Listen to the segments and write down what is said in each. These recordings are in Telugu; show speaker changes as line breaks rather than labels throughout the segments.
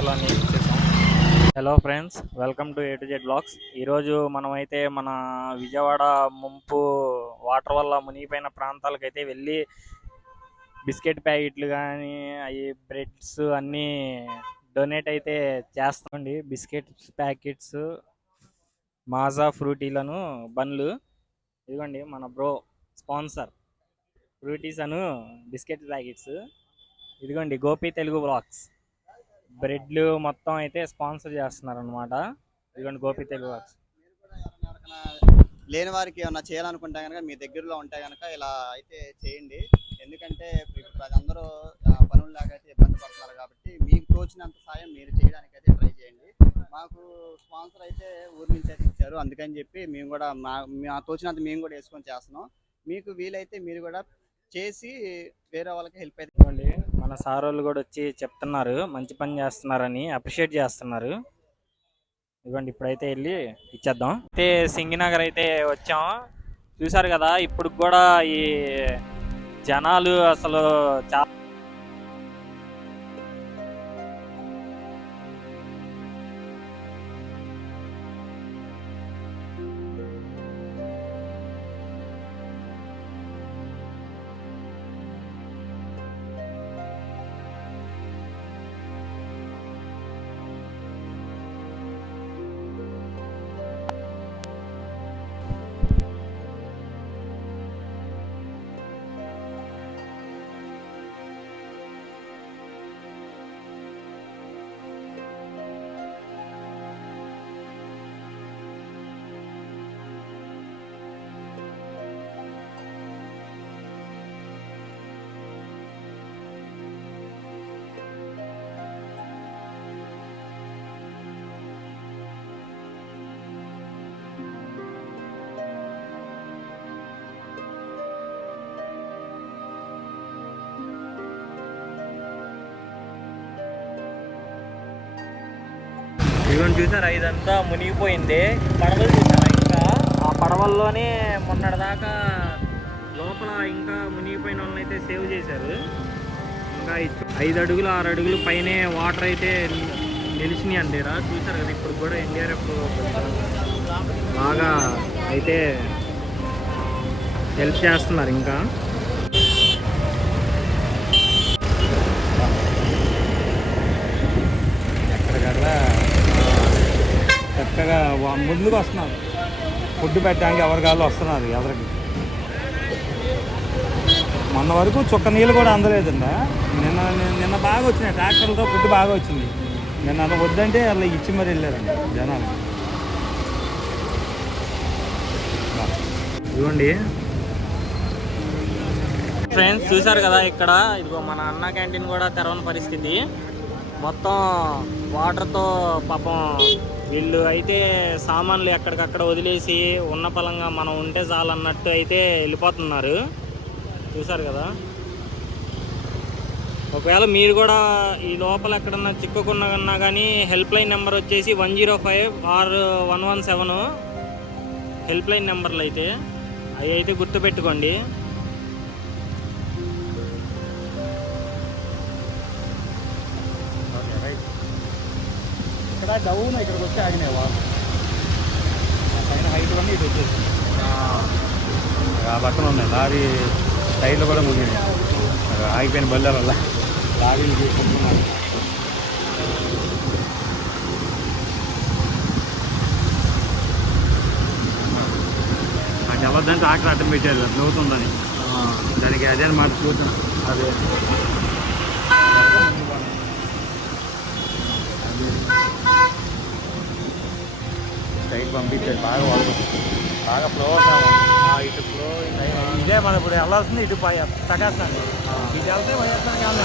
ఫోటోలు అన్నీ ఇచ్చేసాం hello friends welcome to A to Z blogs ఈరోజు మనమైతే మన విజయవాడ ముంపు వాటర్ వల్ల మునిగిపోయిన ప్రాంతాలకైతే వెళ్ళి బిస్కెట్ ప్యాకెట్లు కానీ అవి బ్రెడ్స్ అన్నీ డొనేట్ అయితే చేస్తామండి. బిస్కెట్స్ ప్యాకెట్స్ మాజా ఫ్రూటీలను బండ్లు ఇదిగోండి మన బ్రో స్పాన్సర్ ఫ్రూటీస్ అను బిస్కెట్ ప్యాకెట్స్. ఇదిగోండి గోపి తెలుగు బ్లాగ్స్ బ్రెడ్లు మొత్తం అయితే స్పాన్సర్ చేస్తున్నారు అనమాట ఇదిగోండి గోపి తెలుగు బ్లాగ్స్
లేని వారికి ఏమన్నా చేయాలనుకుంటే కనుక మీ దగ్గరలో ఉంటే కనుక ఇలా అయితే చేయండి. ఎందుకంటే అందరూ పనులు లేక అయితే ఇబ్బంది పడుతున్నారు కాబట్టి మీకు తోచినంత సాయం మీరు చేయడానికి అయితే ట్రై చేయండి. మాకు స్పాన్సర్ అయితే ఊరి నుంచి అయితే ఇచ్చారు. అందుకని చెప్పి మేము కూడా మా మా తోచినంత మేము కూడా వేసుకొని చేస్తున్నాం. మీకు వీలైతే మీరు కూడా చేసి వేరే వాళ్ళకి హెల్ప్ అయితే
మన సార్ వాళ్ళు కూడా వచ్చి చెప్తున్నారు మంచి పని చేస్తున్నారని అప్రిషియేట్ చేస్తున్నారు. ఇదిగోండి ఇప్పుడైతే వెళ్ళి ఇచ్చేద్దాం. అయితే సింగినగర్ అయితే వచ్చాం. చూసారు కదా ఇప్పుడు కూడా ఈ జనాలు అసలు చాలా ఇదిగోండి చూసారా ఇదంతా మునిగిపోయింది. పడవలు చూసారా ఇంకా? ఆ పడవల్లోనే మొన్నటిదాకా లోపల ఇంకా మునిగిపోయిన వాళ్ళని అయితే సేవ్ చేశారు. ఇంకా ఐదు అడుగులు ఆరు అడుగులు పైనే వాటర్ అయితే నిలిచినాయి అండి రా చూసారు కదా ఇప్పుడు కూడా ఎన్డీఆర్ఎఫ్ బాగా అయితే హెల్ప్ చేస్తున్నారు ఇంకా
ఎక్కడికక్కడ చక్కగా ముందుకు వస్తున్నారు. ఫుడ్ పెట్టడానికి ఎవరి కాళ్ళు వస్తున్నారు ఎవరికి మొన్న వరకు చుక్క నీళ్ళు కూడా అందలేదండి నిన్న నిన్న బాగా వచ్చినాయి. ట్రాక్టర్లతో ఫుడ్ బాగా వచ్చింది. నిన్న అది వద్దంటే అలా ఇచ్చి మరి వెళ్ళారండి జనాలు.
ఇవ్వండి ఫ్రెండ్స్ చూసారు కదా ఇక్కడ? ఇదిగో మన అన్న క్యాంటీన్ కూడా తెరవని పరిస్థితి. మొత్తం వాటర్తో పాపం వీళ్ళు అయితే సామాన్లు ఎక్కడికక్కడ వదిలేసి ఉన్న పలంగా మనం ఉంటే చాలన్నట్టు అయితే వెళ్ళిపోతున్నారు. చూసారు కదా? ఒకవేళ మీరు కూడా ఈ లోపల ఎక్కడన్నా చిక్కుకున్నా కానీ హెల్ప్ లైన్ నెంబర్ వచ్చేసి one zero five or one one seven help line నెంబర్లు అయితే అవి అయితే గుర్తుపెట్టుకోండి.
ఇక్కడ డౌన్ ఇక్కడికి వచ్చి ఆగినాయి వాళ్ళు పైన హైట్ అన్నీ ఇటు వచ్చేసి. ఆ పక్కన ఉన్నాయి. లారీ టైర్లు కూడా ముగినాయి. ఆగిపోయిన బల్లెల వల్ల. లారీలు తీసుకుంటున్నారు. నాకు ఎవరిదంటే ఆఖరి అడ్డం పెట్టారు. నవ్వుతుందని. దానికి అదే మాట చూద్దాం అదే. సైడ్ పంపించారు బాగా వాళ్ళు బాగా ఫ్లో
ఇటు ఫ్లో
ఇదే మన ఇప్పుడు వెళ్ళాల్సింది ఇటు పై తగేస్తాను ఇది వెళ్తే వైఎస్ఆర్ కాదు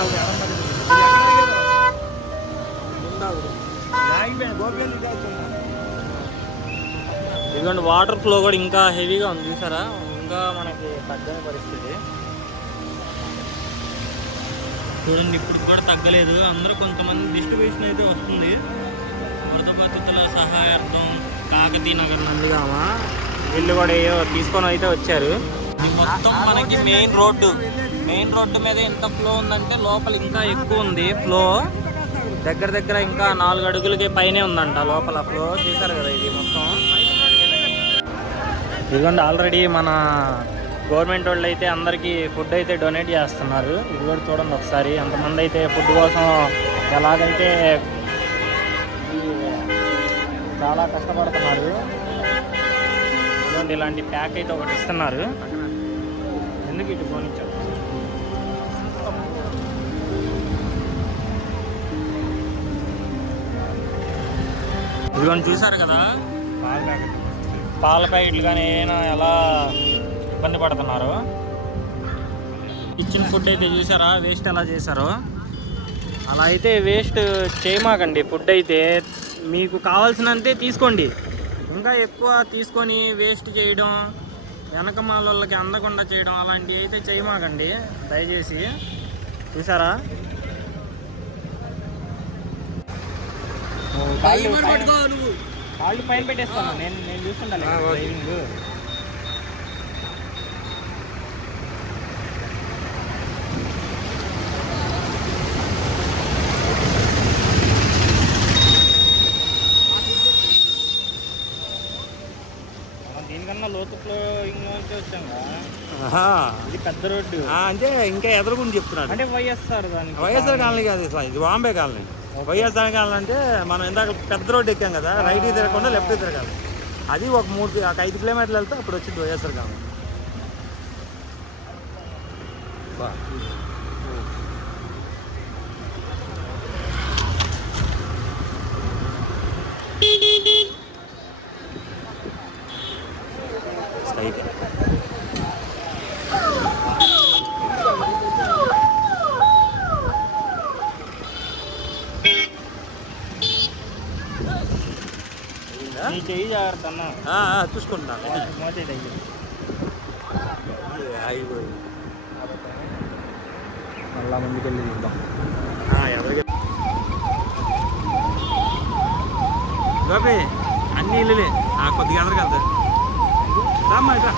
ఇదిగోండి వాటర్ ఫ్లో కూడా ఇంకా హెవీగా ఉంది. చూసారా? ఇంకా మనకి తగ్గని పరిస్థితి. చూడండి ఇప్పుడు కూడా తగ్గలేదు. అందరూ కొంతమంది డిస్ట్రిబ్యూషన్ అయితే వస్తుంది. వరద బాధితుల సహాయార్థం కాకతీయ నగర్. నందిగామ వీళ్ళు కూడా ఏవో తీసుకొని అయితే వచ్చారు. మొత్తం మనకి మెయిన్ రోడ్డు. మెయిన్ రోడ్డు మీద ఎంత ఫ్లో ఉందంటే లోపల ఇంకా ఎక్కువ ఉంది ఫ్లో. దగ్గర దగ్గర ఇంకా నాలుగు అడుగులకి పైనే ఉందంట లోపల ఫ్లో. చూసారు కదా ఇది మొత్తం. ఇదిగోండి ఆల్రెడీ మన గవర్నమెంట్ వాళ్ళు అయితే అందరికీ ఫుడ్ అయితే డొనేట్ చేస్తున్నారు. ఇది కూడా చూడండి ఒకసారి. ఎంతమంది అయితే ఫుడ్ కోసం ఎలాగైతే చాలా కష్టపడుతున్నారు. ఇలాంటి ప్యాక్ అయితే ఒకటి ఇస్తున్నారు. ఎందుకు ఇటు పోనిచ్చారు ఇదిగోండి చూసారు కదా?
పాల ప్యాకెట్.
పాల ప్యాకెట్లు కానీ ఏమైనా ఎలా ఇబ్బంది పడుతున్నారు? ఇచ్చిన ఫుడ్ అయితే చూసారా వేస్ట్ ఎలా చేశారో? అలా అయితే వేస్ట్ చేయమాకండి. ఫుడ్ అయితే మీకు కావాల్సినంతే తీసుకోండి. ఇంకా ఎక్కువ తీసుకొని వేస్ట్ చేయడం వెనక వాళ్ళకి అందకుండా చేయడం అలాంటివి అయితే చేయమాకండి. దయచేసి. చూసారా? కాళ్ళు పైన పెట్టేస్తాను. నేను నేను చూసుకుంటాను
ఆ, ఓకే.
డ్రైవింగ్ మనం దీనికన్నా లోతు ఫ్లోయింగ్ నుంచి వచ్చాం కదా ఇది పెద్ద రోడ్డు.
అంటే ఇంకా ఎదురుగుండి చెప్తున్నాడు.
అంటే వైఎస్ఆర్ దానికి
వైఎస్ఆర్ కాలనీ కాదు అసలు ఇది బాంబే కాలనీ. వైఎస్ఆర్ కాలనీ అంటే మనం ఇందాక పెద్ద రోడ్డు ఎక్కాం కదా రైట్ తిరగకుండా లెఫ్ట్ తిరగాలి. అది ఒక మూడు ఒక ఐదు కిలోమీటర్లు వెళ్తే అప్పుడు వచ్చింది వైఎస్ఆర్ కాలనీ. బా. స్ట్రైట్
నీ చెయ్యి జాగ్రత్త అన్న
ఆ, ఆ, చూసుకుంటున్నాను
మళ్ళా ముందుకెళ్ళి చూద్దాం.
ఎవరికి? గోపి అన్ని ఇల్లులే. ఆ, కొద్దిగా ఎదరికి వెళ్తారు రామ్మా ఇట్రా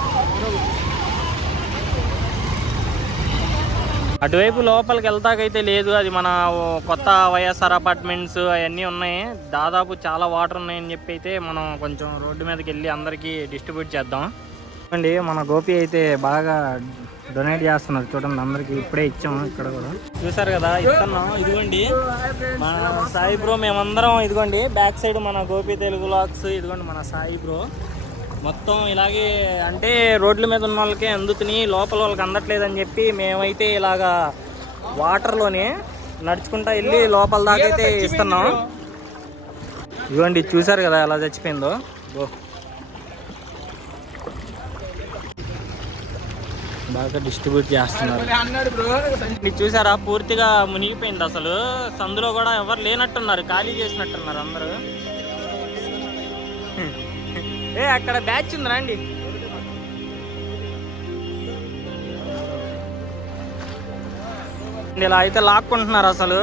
అటువైపు లోపలికి వెళ్తాకైతే లేదు. అది మన కొత్త వైఎస్ఆర్ అపార్ట్మెంట్స్ అవన్నీ ఉన్నాయి. దాదాపు చాలా వాటర్ ఉన్నాయని చెప్పి అయితే మనం కొంచెం రోడ్డు మీదకి వెళ్ళి అందరికీ డిస్ట్రిబ్యూట్ చేద్దాం. అండి మన గోపి అయితే బాగా డొనేట్ చేస్తున్నారు. చూడండి అందరికి ఇప్పుడే ఇచ్చాము ఇక్కడ కూడా. చూసారు కదా ఇస్తున్నాం ఇదిగోండి మన సాయి బ్రో మేమందరం ఇదిగోండి బ్యాక్ సైడ్ మన గోపి తెలుగు లాక్స్ ఇదిగోండి మన సాయి బ్రో. మొత్తం ఇలాగే అంటే రోడ్ల మీద ఉన్న వాళ్ళకే అందుతుని లోపల వాళ్ళకి అందట్లేదని చెప్పి మేమైతే ఇలాగా వాటర్లోనే నడుచుకుంటా వెళ్ళి లోపల దాకా అయితే ఇస్తున్నాం. ఇవ్వండి చూసారు కదా ఎలా చచ్చిపోయిందో. బాగా డిస్ట్రిబ్యూట్ చేస్తున్నారు. ఇది చూసారా పూర్తిగా మునిగిపోయింది అసలు. సందులో కూడా ఎవరు లేనట్టున్నారు ఖాళీ చేసినట్టున్నారు అందరూ. ఏ అక్కడ బ్యాచ్ ఉంది రండి ఇలా అయితే లాక్కుంటున్నారు అసలు.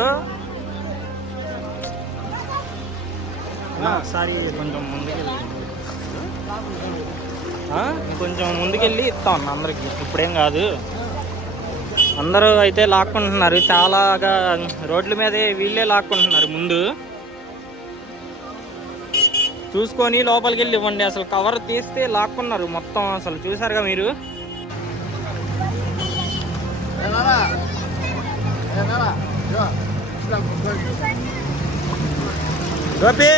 ఒకసారి కొంచెం ముందుకెళ్ళి. ఇంకొంచెం ముందుకెళ్ళి ఇస్తాం అన్న అందరికి. ఇప్పుడేం కాదు. అందరూ అయితే లాక్కుంటున్నారు. చాలాగా రోడ్ల మీదే వీళ్ళే లాక్కుంటున్నారు ముందు. చూసుకొని లోపలికి వెళ్ళి ఇవ్వండి. అసలు కవర్ తీస్తే లాక్కున్నారు మొత్తం అసలు. చూసారుగా మీరు?
గోపి!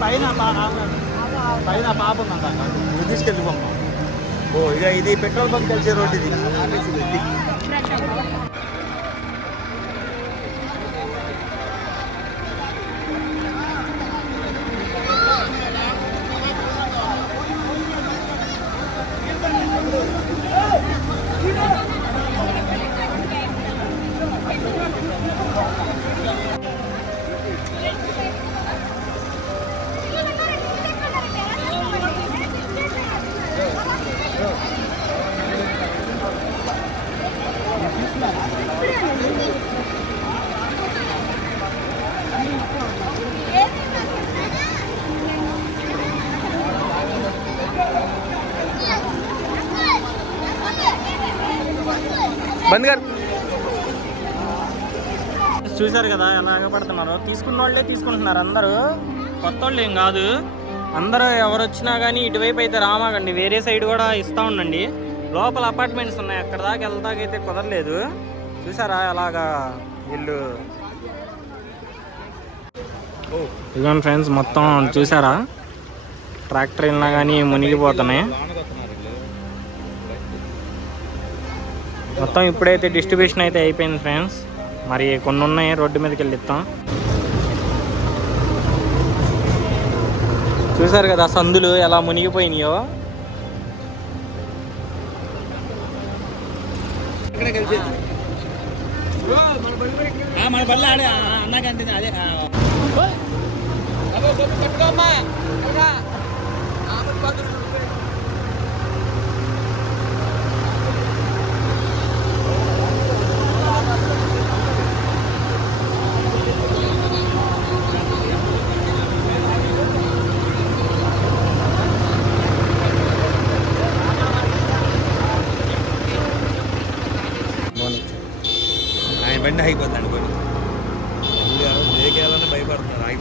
పైన పైన పాప
నువ్వు తీసుకెళ్ళిపోమ్మా ఇది పెట్రోల్ బంక్ కలిసే రోడ్డు ఇది. బంద్
చూసారు కదా ఎలాగ పడుతున్నారు తీసుకున్న వాళ్ళే తీసుకుంటున్నారు అందరూ. కొత్త వాళ్ళు ఏం కాదు. అందరూ ఎవరు వచ్చినా కానీ ఇటువైపు అయితే రామాగండి. వేరే సైడ్ కూడా ఇస్తా ఉండండి. లోపల అపార్ట్మెంట్స్ ఉన్నాయి. అక్కడ దాకా వెళ్తాకైతే కుదరలేదు. చూసారా ఎలాగా వీళ్ళు ఇదిగోండి ఫ్రెండ్స్ మొత్తం చూసారా? ట్రాక్టర్ వెళ్ళినా కానీ మునిగిపోతున్నాయి. మొత్తం ఇప్పుడైతే డిస్ట్రిబ్యూషన్ అయితే అయిపోయింది ఫ్రెండ్స్. మరి కొన్ని ఉన్నాయి రోడ్డు మీదకి వెళ్ళిస్తాం. చూసారు కదా సందులు ఎలా మునిగిపోయినాయో?
మన బల్ల ఆడే అన్నకంటే అదే బండి ఆగిపోతాడు బండి భయపడుతున్నారు.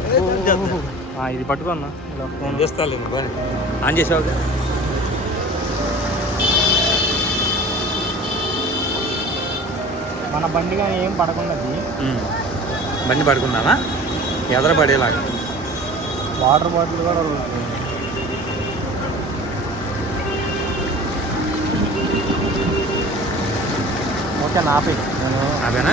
ఇది పట్టుకున్నా ఇలా ఫోన్.
చేస్తాను బండి ఆన్ చేసావు
మన బండి కానీ ఏం పడకుండా
బండి పడుకుందామా? ఎదర పడేలాగా.
వాటర్ బాటిల్ కూడా ఉన్నాయి. ఓకే నాపి నేను
అవేనా?